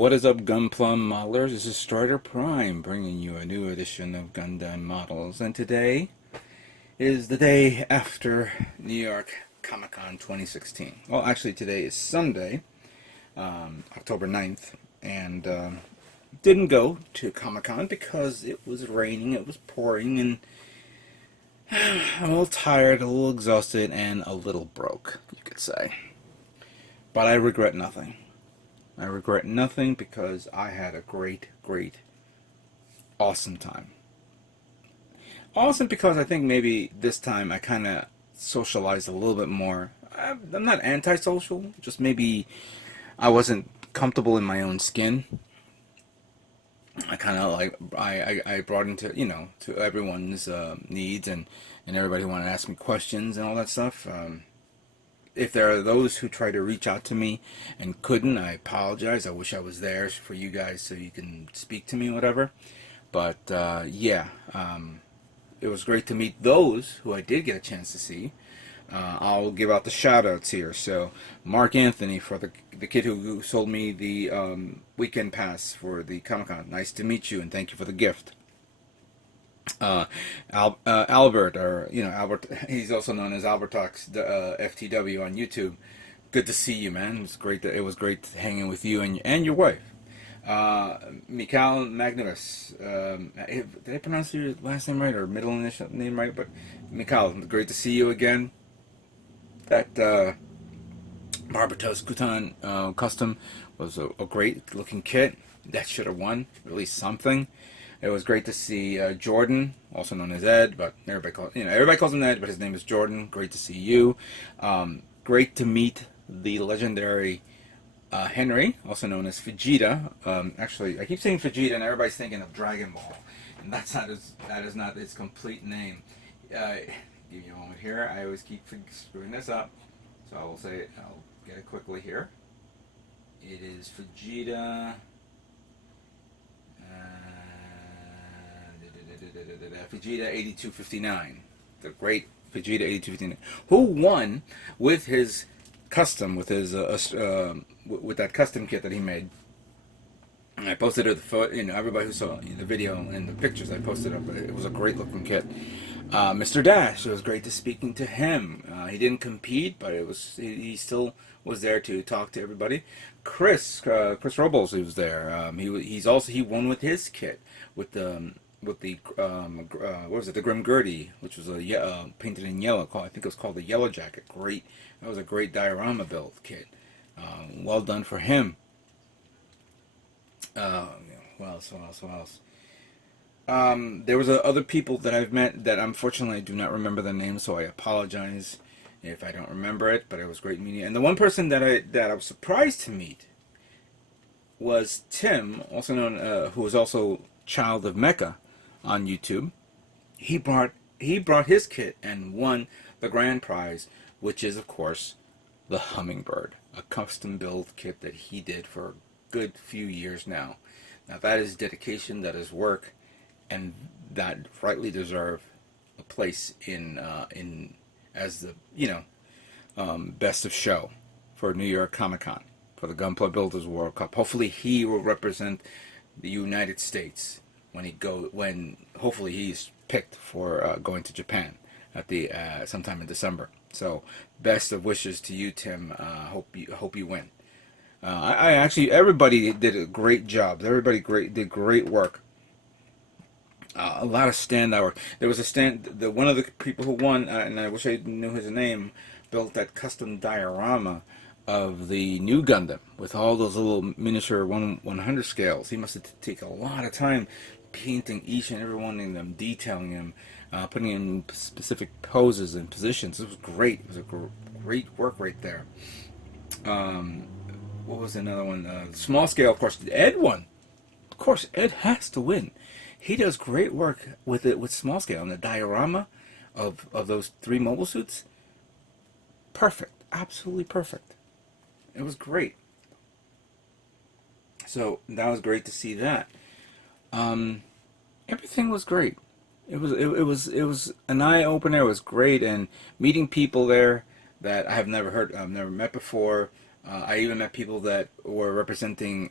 What is up, Gunplum modelers? This is Strider Prime bringing you a new edition of Gundam Models, and today is the day after New York Comic Con 2016. Well, actually, today is Sunday, October 9th, and didn't go to Comic Con because it was raining, it was pouring, and I'm a little tired, a little exhausted, and a little broke, you could say. But I regret nothing. I regret nothing because I had a great, awesome time. Awesome because I think maybe this time I kind of socialized a little bit more. I'm not antisocial, just maybe I wasn't comfortable in my own skin. I kind of like, I brought into, to everyone's needs and everybody who wanted to ask me questions and all that stuff. If there are those who try to reach out to me and couldn't, I apologize. I wish I was there for you guys so you can speak to me, whatever. But yeah, it was great to meet those who I did get a chance to see. I'll give out the shout outs here. So, Mark Anthony, for the kid who sold me the weekend pass for the Comic Con. Nice to meet you and thank you for the gift. Albert, or Albert, he's also known as Albertox FTW on YouTube. Good to see you, man. It was great hanging with you and your wife. Mikhail Magnus. Did I pronounce your last name right or middle initial name right? But Mikhail, great to see you again. That Barbatos Kutan custom was a great looking kit. That should have won at least something. It was great to see Jordan, also known as Ed, but everybody calls him Ed, but his name is Jordan. Great to see you. Great to meet the legendary Henry, also known as Vegeta. Actually, I keep saying Vegeta, and everybody's thinking of Dragon Ball, and that is not his complete name. Give you a moment here. I always keep screwing this up, so I will say it. I'll get it quickly here. It is Vegeta. Vegeta 8259, the great Vegeta 8259, who won with his custom, with with that custom kit that he made. And I posted it. Everybody who saw the video and the pictures, I posted up. It was a great looking kit. Mr. Dash, it was great to speaking to him. He didn't compete, but he still was there to talk to everybody. Chris Robles, he was there. He won with his kit with the what was it, the Grim Gertie, which was painted in yellow. I think it was called the Yellow Jacket. Great, that was a great diorama build kit. Well done for him. What else? There was other people that I've met that unfortunately I do not remember the name, so I apologize if I don't remember it. But it was great meeting. And the one person that I was surprised to meet was Tim, also known who was also Child of Mecha on YouTube. He brought his kit and won the grand prize, which is of course the Hummingbird, a custom build kit that he did for a good few years now. Now that is dedication, that is work, and that rightly deserve a place in as the best of show for New York Comic Con, for the Gunpla Builders World Cup. Hopefully he will represent the United States when hopefully he's picked for going to Japan at the sometime in December. So best of wishes to you, Tim. Hope you win. I actually, everybody did a great job. Everybody did great work. A lot of standout work. There was one of the people who won, and I wish I knew his name, built that custom diorama of the new Gundam with all those little miniature 100 scales. He must have taken a lot of time painting each and every one of them, detailing them, putting in specific poses and positions. It was great. It was a great work right there. What was another one? Small scale, of course. Ed won. Of course, Ed has to win. He does great work with small scale, and the diorama of those 3 mobile suits. Perfect. Absolutely perfect. It was great. So that was great to see that. Everything was great. It was an eye opener. It was great, and meeting people there that I've never met before. I even met people that were representing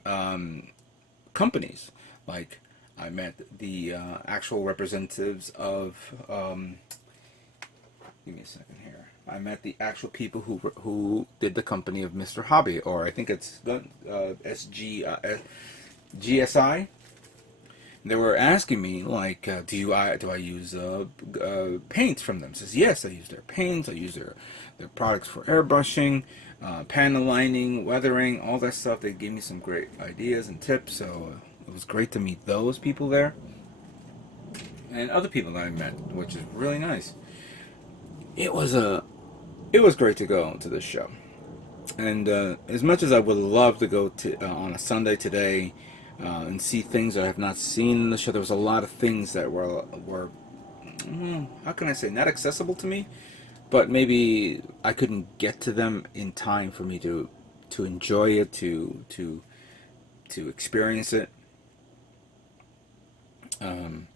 companies. Like I met the actual representatives of. Give me a second here. I met the actual people who did the company of Mr. Hobby, or I think it's GSI. They were asking me like, do I use paints from them? I says yes, I use their paints. I use their products for airbrushing, panel lining, weathering, all that stuff. They gave me some great ideas and tips. So it was great to meet those people there, and other people that I met, which is really nice. It was great to go to this show, and as much as I would love to go to on a Sunday today and see things that I have not seen in the show, there was a lot of things that were how can I say, not accessible to me, but maybe I couldn't get to them in time for me to enjoy it, to experience it. When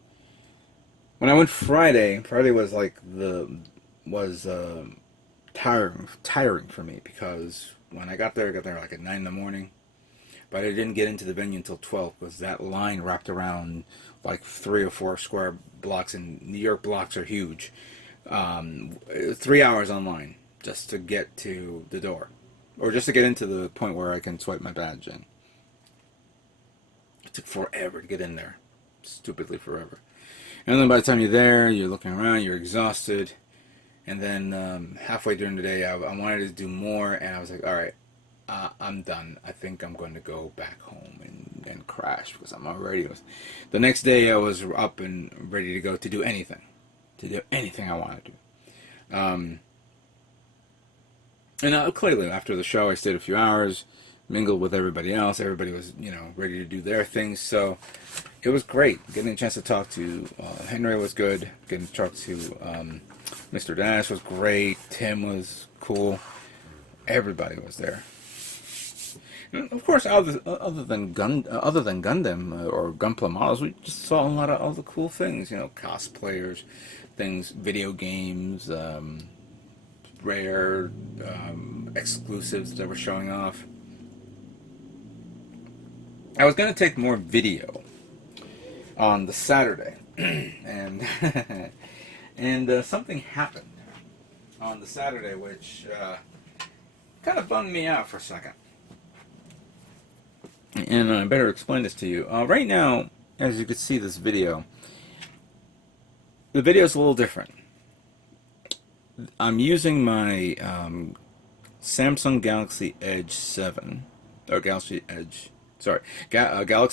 I went Friday was like was tiring for me, because when I got there like at 9 in the morning, but I didn't get into the venue until 12 because that line wrapped around like 3 or 4 square blocks, and New York blocks are huge. 3 hours online just to get to the door, or just to get into the point where I can swipe my badge in. It took forever to get in there, stupidly forever. And then by the time you're there, you're looking around, you're exhausted. And then halfway during the day, I wanted to do more, and I was like, all right, I'm done. I think I'm going to go back home and crash, because I'm already... The next day, I was up and ready to go to do anything. I wanted to. And clearly, after the show, I stayed a few hours, mingled with everybody else. Everybody was, ready to do their things. So it was great. Getting a chance to talk to Henry was good. Getting to talk to Mr. Dash was great. Tim was cool. Everybody was there. And of course, other than Gundam or Gunpla models, we just saw a lot of other cool things. Cosplayers, things, video games, rare exclusives that were showing off. I was going to take more video on the Saturday, and and something happened on the Saturday which kind of bummed me out for a second. And I better explain this to you. Right now, as you can see this video, the video is a little different. I'm using my Samsung Galaxy Edge 7, or Galaxy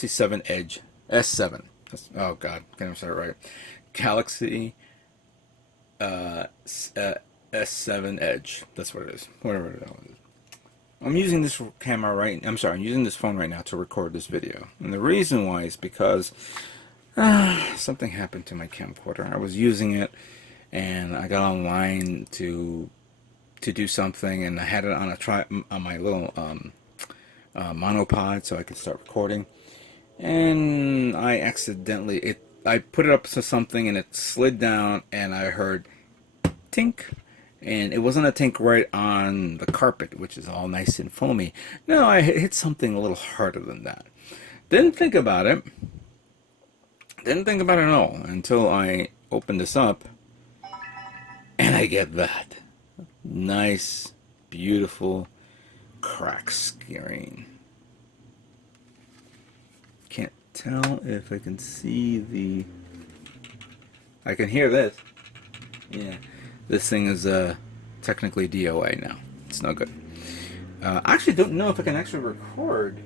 7 Edge S7. Oh God, can't even say it right. Galaxy S7 Edge. That's what it is. Whatever it is. I'm using this I'm using this phone right now to record this video. And the reason why is because something happened to my camcorder. I was using it, and I got online to do something, and I had it on my little monopod so I could start recording. And I accidentally I put it up to something, and it slid down, and I heard tink. And it wasn't a tink right on the carpet, which is all nice and foamy. No, I hit something a little harder than that. Didn't think about it at all until I opened this up, and I get that nice, beautiful crack screen. Can't tell if I can see I can hear this. Yeah. This thing is technically DOA now. It's no good. I actually don't know if I can actually record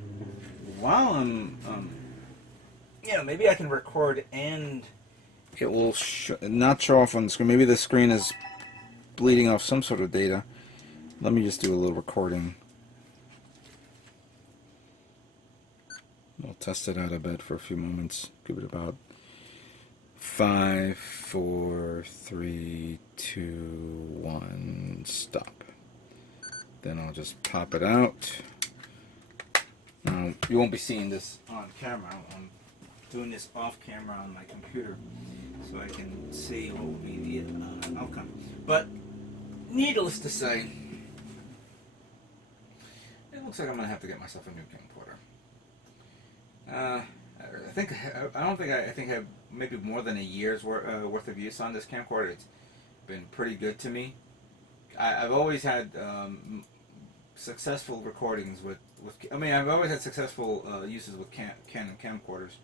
while I'm... maybe I can record and it will not show off on the screen. Maybe the screen is bleeding off some sort of data. Let me just do a little recording. I'll test it out a bit for a few moments. Give it about 5, 4, 3, 2, 1, stop. Then I'll just pop it out. You won't be seeing this on camera. I'm doing this off camera on my computer so I can see what will be the outcome. But needless to say, Looks like I'm gonna have to get myself a new camcorder. I think I have maybe more than a year's worth of use on this camcorder. It's been pretty good to me. I've always had successful recordings with. I mean, I've always had successful uses with Canon camcorders.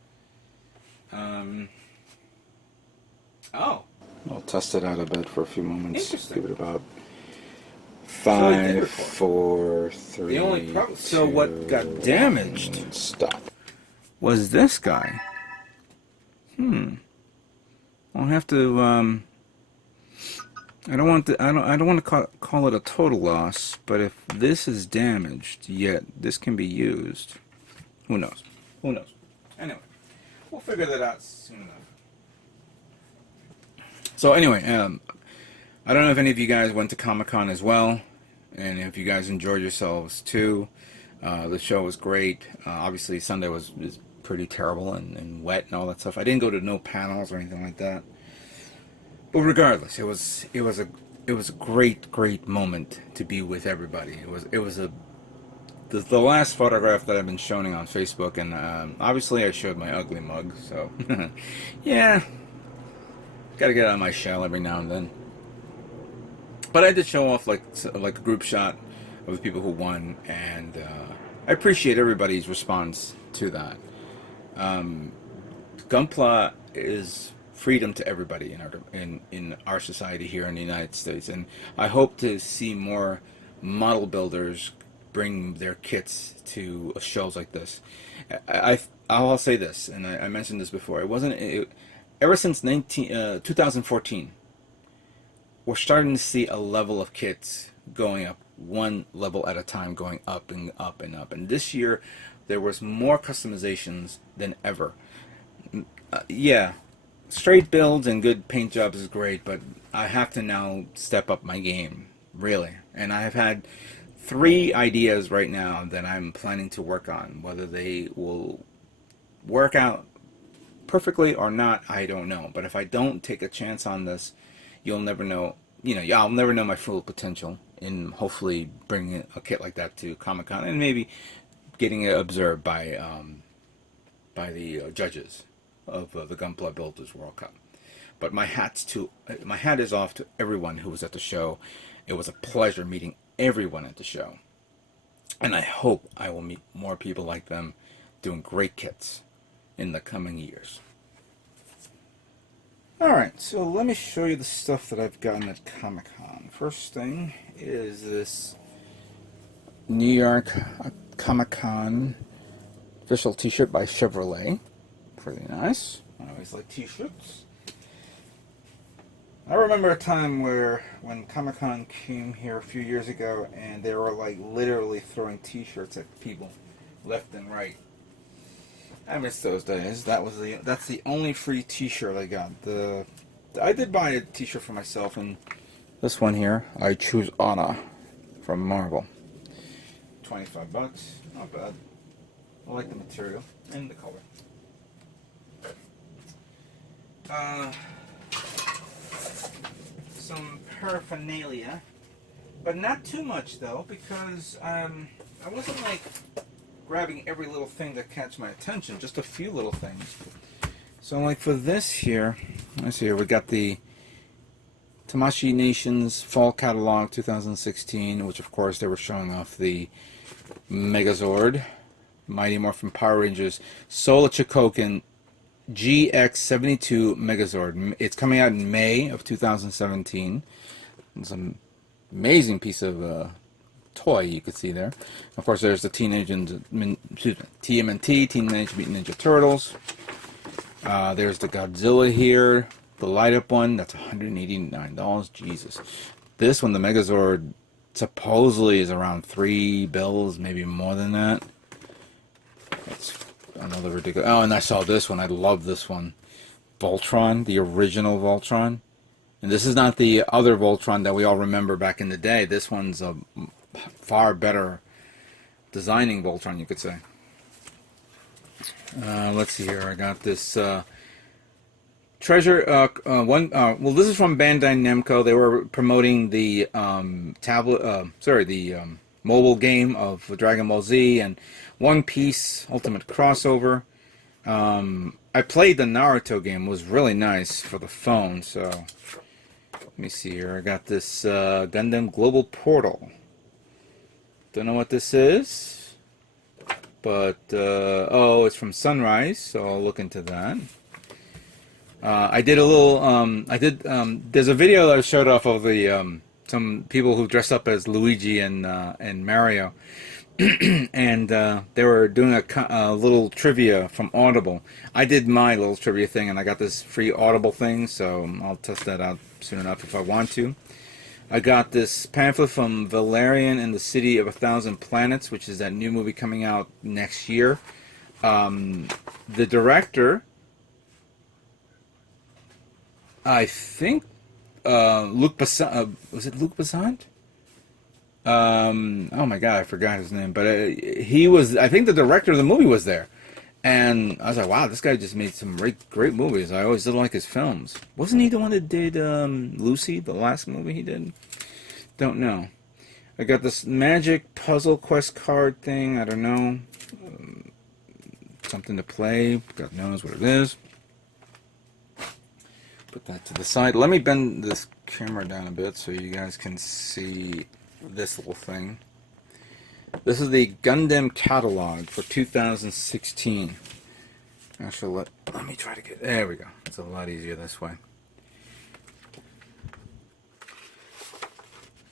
Oh. I'll test it out a bit for a few moments. Interesting. Give it about 5, 4, 3. The only problem. So what got damaged? Stop. Was this guy? I'll have to. I don't want to call it a total loss, but if this is damaged, yet this can be used, who knows? Who knows? Anyway, we'll figure that out soon enough. So anyway, I don't know if any of you guys went to Comic-Con as well, and if you guys enjoyed yourselves too. The show was great. Obviously, Sunday was pretty terrible and wet and all that stuff. I didn't go to no panels or anything like that. But regardless, it was a great moment to be with everybody. It was the last photograph that I've been showing on Facebook, and obviously I showed my ugly mug. So yeah, gotta get out of my shell every now and then. But I did show off like a group shot of the people who won, and I appreciate everybody's response to that. Gunpla is freedom to everybody in our society here in the United States, and I hope to see more model builders bring their kits to shows like this. I'll say this, and I mentioned this before. Ever since 2014, we're starting to see a level of kits going up, one level at a time, going up and up and up. And this year, there was more customizations than ever. Yeah, straight builds and good paint jobs is great, but I have to now step up my game, really. And I have had 3 ideas right now that I'm planning to work on. Whether they will work out perfectly or not, I don't know. But if I don't take a chance on this, you'll never know. I'll never know my full potential in hopefully bringing a kit like that to Comic-Con and maybe getting it observed by the judges of the Gunpla Builders World Cup. But my hat is off to everyone who was at the show. It was a pleasure meeting everyone at the show, and I hope I will meet more people like them doing great kits in the coming years. Alright, so let me show you the stuff that I've gotten at Comic-Con. First thing is this New York Comic-Con official t-shirt by Chevrolet. Pretty nice. I always like t-shirts. I remember a time when Comic-Con came here a few years ago, and they were like literally throwing t-shirts at people left and right. I miss those days. That's the only free t-shirt I got. I did buy a t-shirt for myself, and this one here, I Choose Anna from Marvel. $25, not bad. I like the material and the color. Some paraphernalia, but not too much though, because I wasn't like grabbing every little thing that catch my attention, just a few little things. So like for this here, let's see here, we got the Tamashii Nations Fall Catalog 2016, which of course they were showing off the Megazord, Mighty Morphin Power Rangers, Soul Chikoken GX72 Megazord. It's coming out in May of 2017. It's an amazing piece of toy you could see there. Of course, there's the TMNT, Teenage Mutant Ninja Turtles. There's the Godzilla here, the light-up one. That's $189. Jesus. This one, the Megazord, supposedly is around $3, maybe more than that. That's another ridiculous. Oh, and I saw this one. I love this one. Voltron, the original Voltron. And this is not the other Voltron that we all remember back in the day. This one's a far better designing Voltron, you could say. Let's see here. I got this treasure. Well, this is from Bandai Namco. They were promoting the tablet. The mobile game of Dragon Ball Z and One Piece Ultimate Crossover. I played the Naruto game. It was really nice for the phone. So let me see here. I got this Gundam Global Portal. Don't know what this is, but oh, it's from Sunrise, so I'll look into that. I did a little. There's a video that I showed off of the some people who dressed up as Luigi and Mario, and they were doing a little trivia from Audible. I did my little trivia thing, and I got this free Audible thing, so I'll test that out soon enough if I want to. I got this pamphlet from Valerian and the City of a Thousand Planets, which is that new movie coming out next year. The director, I think, Luc Besson, was it Luc Besson? Oh my god, I forgot his name, but he was, I think the director of the movie was there. And I was like, wow, this guy just made some great movies. I always did like his films. Wasn't he the one that did Lucy, the last movie he did? Don't know. I got this magic puzzle quest card thing. I don't know. Something to play. God knows what it is. Put that to the side. Let me bend this camera down a bit so you guys can see this little thing. This is the Gundam catalog for 2016. Actually, let me try to get... There we go. It's a lot easier this way.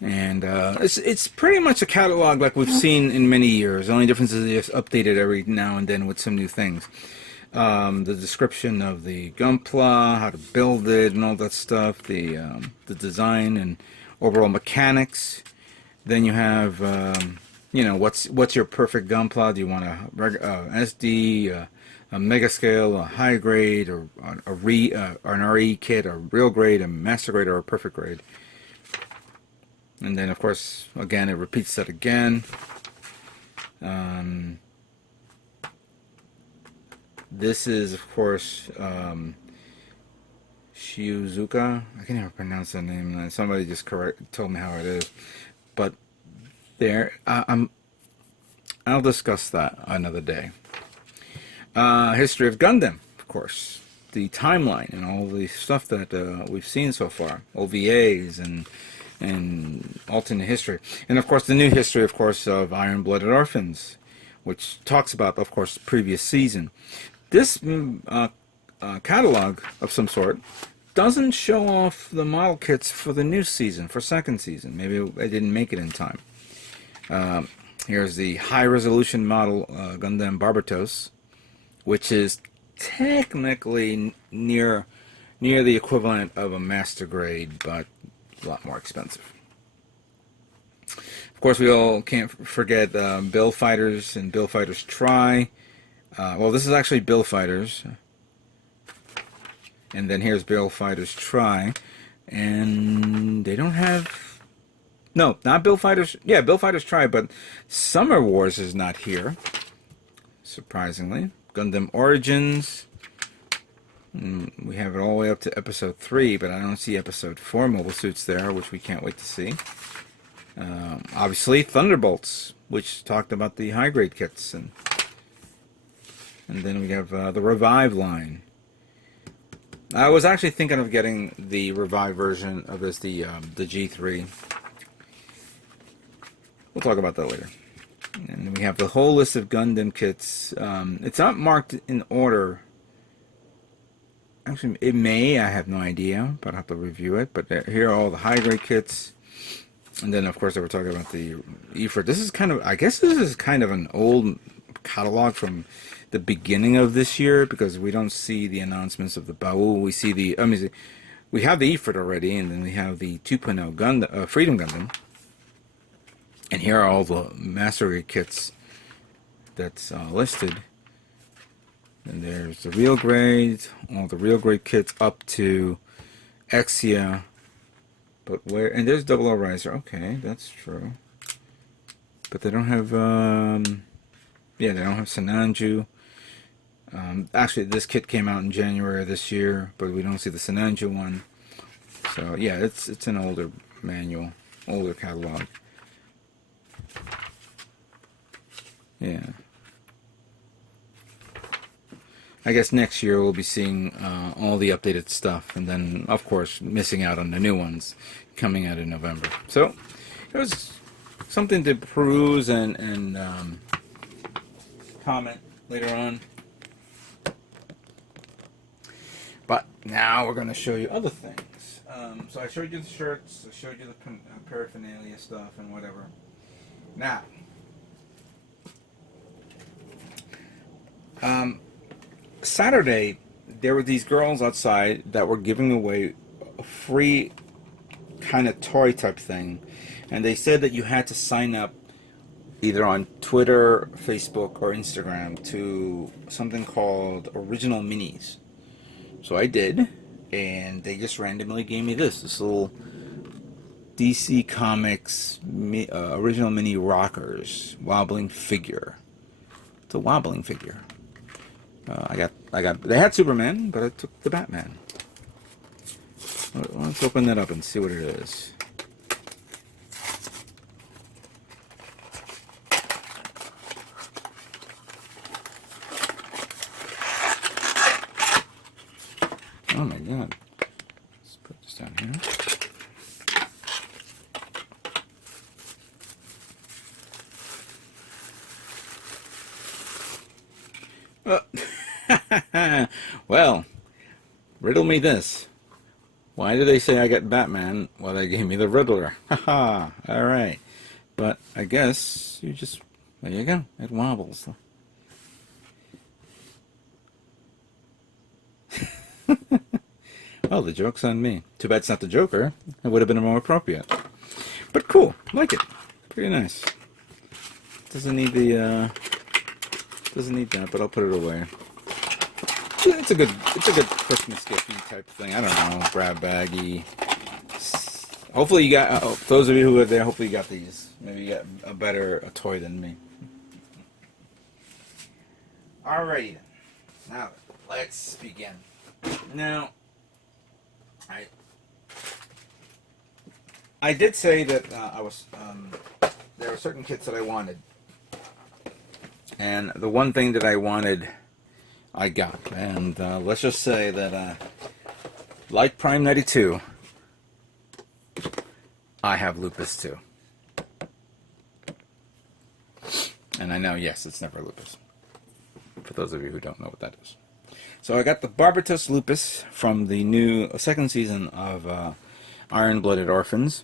And it's pretty much a catalog like we've seen in many years. The only difference is it's updated every now and then with some new things. The description of the Gunpla, how to build it, and all that stuff. The design and overall mechanics. Then you have... you know, what's your perfect Gunpla? Do you want a SD, a mega scale, a high grade, or an RE kit, a real grade, a master grade, or a perfect grade? And then, of course, again, it repeats that again. This is, of course, Shizuka. I can't even pronounce that name. Somebody just told me how it is, but. There, I'll discuss that another day. History of Gundam, of course, the timeline and all the stuff that we've seen so far, OVAs and alternate history, and of course the new history, of course, of Iron-Blooded Orphans, which talks about, of course, the previous season. This catalog of some sort doesn't show off the model kits for the new season, for second season. Maybe I didn't make it in time. Here's the high-resolution model Gundam Barbatos, which is technically near the equivalent of a master grade, but a lot more expensive. Of course, we all can't forget Bill Fighters and Bill Fighters Try. Well, this is actually Bill Fighters, and then here's Bill Fighters Try, and they don't have. No, not Bill Fighters. Yeah, Bill Fighters Try, but Summer Wars is not here. Surprisingly. Gundam Origins. We have it all the way up to episode 3, but I don't see episode 4 mobile suits there, which we can't wait to see. Obviously, Thunderbolts, which talked about the high-grade kits. And then we have the Revive line. I was actually thinking of getting the Revive version of this, the G3. We'll talk about that later. And we have the whole list of Gundam kits. It's not marked in order. Actually, it may. I have no idea, but I'll have to review it. But here are all the high-grade kits. And then, of course, they were talking about the Ifrit. This is kind of, I guess this is kind of an old catalog from the beginning of this year, because we don't see the announcements of the Baul. We see the, we have the Ifrit already, and then we have the 2.0 Gundam, Freedom Gundam. And here are all the master grade kits that's listed. And there's the real grades, all the real grade kits up to Exia. But where, and there's Double O Riser. Okay, that's true. But they don't have, yeah, they don't have Senanju. Actually, this kit came out in January of this year, but we don't see the Senanju one. So yeah, it's an older manual, older catalog. Yeah. I guess next year we'll be seeing all the updated stuff, and then, of course, missing out on the new ones coming out in November. So, it was something to peruse and comment later on. But now we're going to show you other things. So I showed you the shirts, I showed you the paraphernalia stuff and whatever. Now, Saturday, there were these girls outside that were giving away a free kind of toy type thing. And they said that you had to sign up either on Twitter, Facebook, or Instagram to something called Original Minis. So I did, and they just randomly gave me this little DC Comics Original Mini Rockers wobbling figure. It's a wobbling figure. They had Superman, but I took the Batman. Let's open that up and see what it is. Oh my god. Let's put this down here. Well, riddle me this. Why did they say I got Batman? Well, they gave me the Riddler. Haha, alright. But I guess you just, there you go, it wobbles. Well, the joke's on me. Too bad it's not the Joker. It would have been more appropriate. But cool, like it. Pretty nice. Doesn't need the, doesn't need that, but I'll put it away. Yeah, it's a good Christmas gifty type thing. I don't know, grab baggy. Hopefully you got, those of you who are there, hopefully you got these. Maybe you got a better toy than me. Alrighty then. Now, let's begin. Now, I did say that there were certain kits that I wanted. And the one thing that I wanted, I got. And let's just say that, like Prime 92, I have lupus too. And I know, yes, it's never lupus. For those of you who don't know what that is. So I got the Barbatos lupus from the new second season of Iron-Blooded Orphans.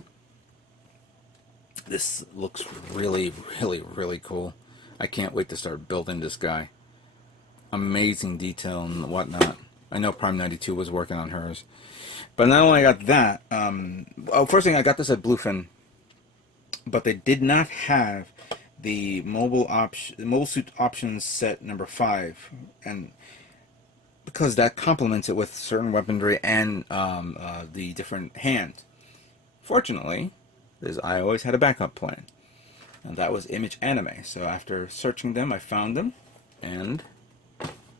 This looks really, really, really cool. I can't wait to start building this guy. Amazing detail and whatnot. I know Prime 92 was working on hers. But not only I got that, first thing I got this at Bluefin, but they did not have the mobile suit options set number 5, and because that complements it with certain weaponry and the different hands. Fortunately, I always had a backup plan, and that was Image Anime. So after searching them, I found them and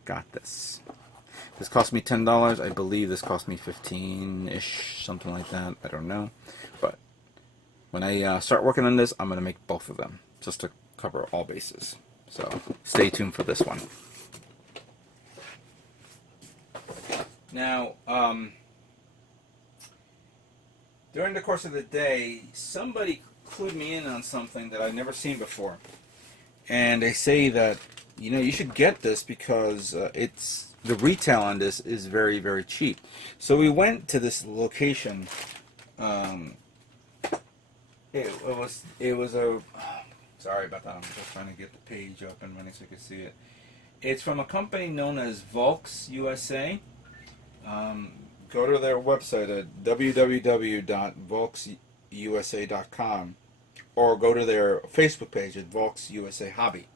got this. This cost me $10. I believe this cost me 15-ish, something like that. I don't know. But when I start working on this, I'm going to make both of them, just to cover all bases. So stay tuned for this one. Now, during the course of the day, somebody clued me in on something that I've never seen before. And they say that, you know, you should get this because the retail on this is very, very cheap. So we went to this location. It was a, sorry about that. I'm just trying to get the page up and running so you can see it. It's from a company known as Volks USA. Go to their website at www.volksusa.com or go to their Facebook page at Volks USA Hobby.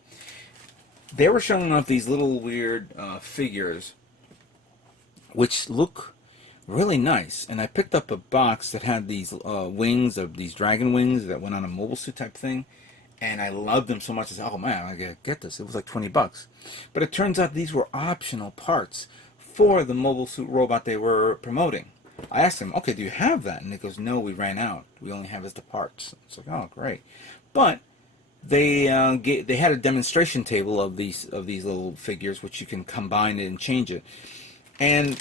They were showing off these little weird figures which look really nice, and I picked up a box that had these wings of these dragon wings that went on a mobile suit type thing, and I loved them so much. I said, oh man, I gotta get this. It was like $20, but it turns out these were optional parts for the mobile suit robot they were promoting. I asked him, okay, do you have that? And he goes, no, we ran out. We only have as the parts. It's like, oh, great. But they had a demonstration table of these little figures, which you can combine it and change it. And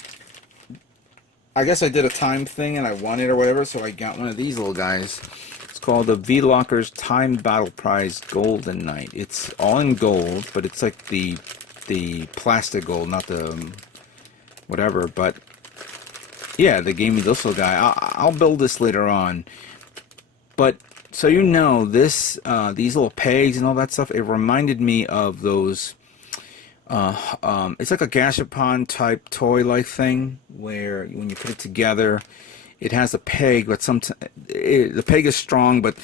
I guess I did a time thing and I won it or whatever, so I got one of these little guys. It's called the V-Lockers Time Battle Prize Golden Knight. It's all in gold, but it's like the plastic gold, not the whatever. But yeah, they gave me this little guy. I'll build this later on. But so you know, this these little pegs and all that stuff, it reminded me of those. It's like a gashapon type toy-like thing where when you put it together, it has a peg, but the peg is strong, but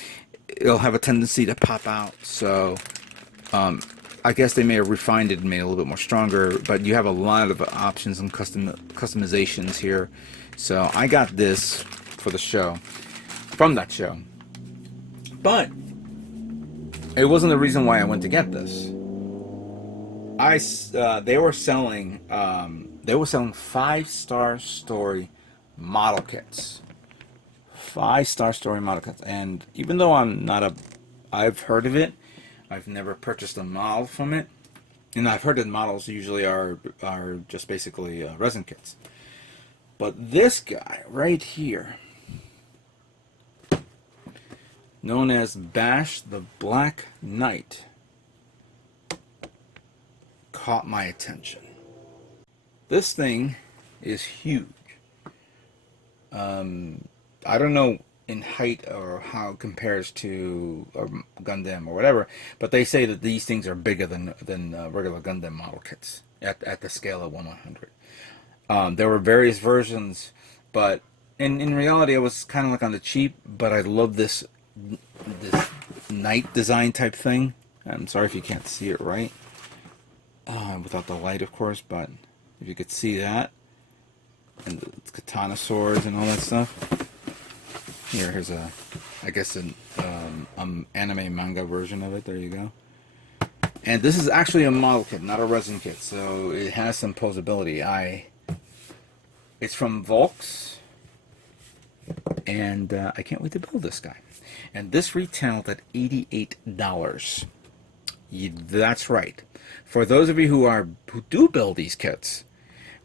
it'll have a tendency to pop out. So I guess they may have refined it and made it a little bit more stronger, but you have a lot of options and customizations here. So I got this for the show, from that show. But it wasn't the reason why I went to get this. They were selling 5-star story model kits. 5-star story model kits. And even though I've heard of it, I've never purchased a model from it. And I've heard that models usually are just basically resin kits. But this guy right here, known as Bash the Black Knight, caught my attention. This thing is huge. I don't know in height or how it compares to Gundam or whatever, but they say that these things are bigger than regular Gundam model kits at the scale of 1/100. There were various versions, but in reality, it was kind of like on the cheap. But I love this knight design type thing. I'm sorry if you can't see it right. Without the light, of course, but if you could see that, and the katana swords and all that stuff. Here's I guess an anime manga version of it. There you go. And this is actually a model kit, not a resin kit, so it has some posability. It's from Volks, and I can't wait to build this guy. And this retailed at $88. That's right. For those of you who do build these kits,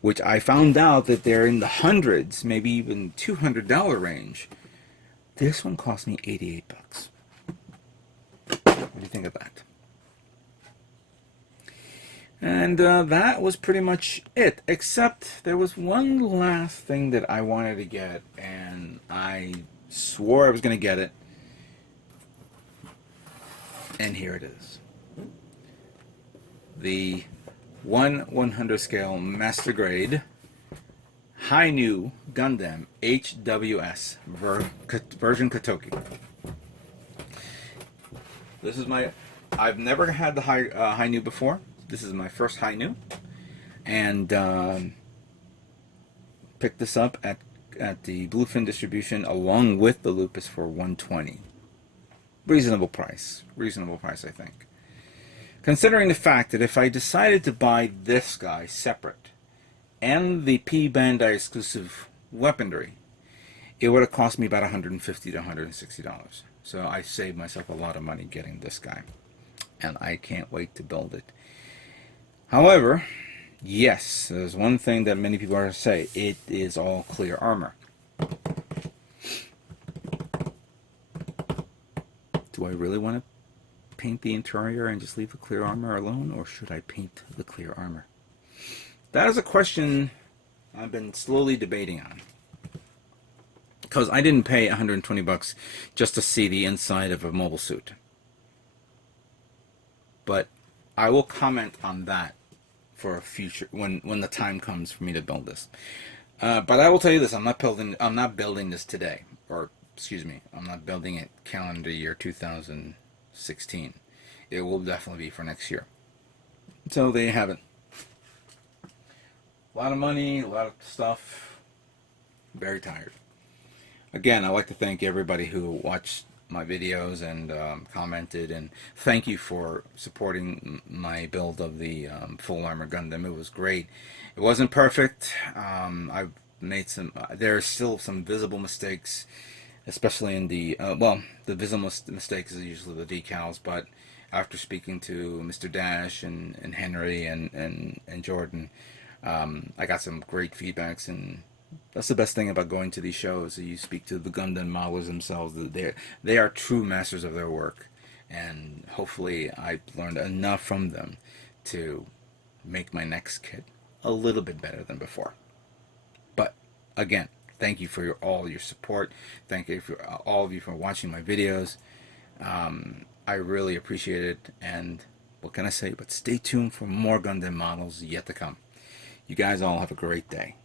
which I found out that they're in the hundreds, maybe even $200 range, this one cost me $88. What do you think of that? And that was pretty much it, except there was one last thing that I wanted to get, and I swore I was going to get it, and here it is. The 1/100 scale master grade high new Gundam H.W.S. version Kotoki. This is I've never had the high new before. This is my first high new, and picked this up at the Bluefin distribution along with the Lupus for $120. Reasonable price, I think. Considering the fact that if I decided to buy this guy separate and the P Bandai exclusive weaponry, it would have cost me about $150 to $160. So I saved myself a lot of money getting this guy, and I can't wait to build it. However, yes, there's one thing that many people are going to say: it is all clear armor. Do I really want to paint the interior and just leave the clear armor alone, or should I paint the clear armor? That is a question I've been slowly debating on, because I didn't pay $120 just to see the inside of a mobile suit. But I will comment on that for a future when the time comes for me to build this. But I will tell you this: I'm not building this today, or excuse me, I'm not building it calendar year 2016. It will definitely be for next year. So there you have it. A lot of money, a lot of stuff. Very tired. Again, I'd like to thank everybody who watched my videos and commented, and thank you for supporting my build of the full armor Gundam. It was great. It wasn't perfect. I've made there's still some visible mistakes. especially in the the visible mistakes is usually the decals, but after speaking to Mr. Dash and Henry and Jordan, I got some great feedbacks, and that's the best thing about going to these shows. You speak to the Gundam modelers themselves. They are true masters of their work, and hopefully I learned enough from them to make my next kit a little bit better than before. But again, thank you for all your support. Thank you for all of you for watching my videos. I really appreciate it, and what can I say? But stay tuned for more Gundam models yet to come. You guys all have a great day.